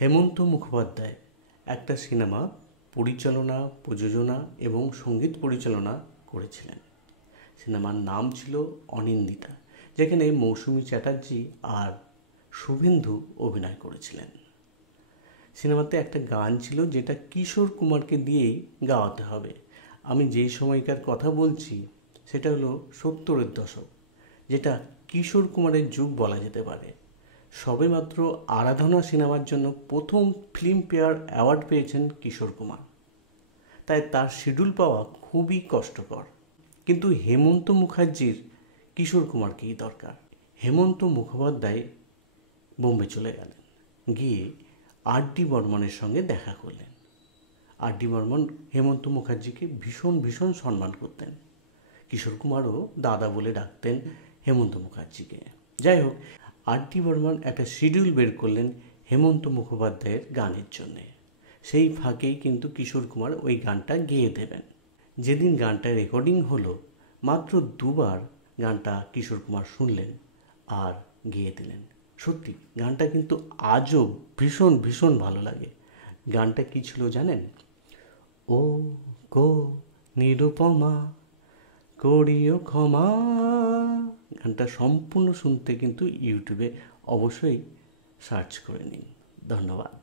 হেমন্ত মুখোপাধ্যায় একটা সিনেমা পরিচালনা, প্রযোজনা এবং সঙ্গীত পরিচালনা করেছিলেন। সিনেমার নাম ছিল অনিন্দিতা, যেখানে মৌসুমী চ্যাটার্জি আর শুভেন্দু অভিনয় করেছিলেন। সিনেমাতে একটা গান ছিল যেটা কিশোর কুমারকে দিয়েই গাওয়াতে হবে। আমি যেই সময়কার কথা বলছি সেটা হলো 70-এর দশক, যেটা কিশোর কুমারের যুগ বলা যেতে পারে। সবেমাত্র আরাধনা সিনেমার জন্য প্রথম ফিল্মফেয়ার অ্যাওয়ার্ড পেয়েছেন কিশোর কুমার, তাই তার শিডিউল পাওয়া খুবই কষ্টকর। কিন্তু হেমন্ত মুখার্জির কিশোর কুমারকেই দরকার। হেমন্ত মুখোপাধ্যায় বোম্বে চলে গেলেন, গিয়ে আর.ডি. বর্মনের সঙ্গে দেখা করলেন। আর.ডি. বর্মন হেমন্ত মুখার্জিকে ভীষণ সম্মান করতেন। কিশোর কুমারও দাদা বলে ডাকতেন হেমন্ত মুখার্জিকে। যাই হোক, আর.ডি. বর্মন একটা শিডিউল বের করলেন হেমন্ত মুখোপাধ্যায়ের গানের জন্যে। সেই ফাঁকেই কিন্তু কিশোর কুমার ওই গানটা গেয়ে দেবেন। যেদিন গানটা রেকর্ডিং হলো, মাত্র 2 বার গানটা কিশোর কুমার শুনলেন আর গেয়ে দিলেন। সত্যি গানটা কিন্তু আজও ভীষণ ভালো লাগে। গানটা কি ছিল জানেন? ও গো নিরুপমা করিও ক্ষমা। গানটা সম্পূর্ণ শুনতে কিন্তু ইউটিউবে অবশ্যই সার্চ করে নিন। ধন্যবাদ।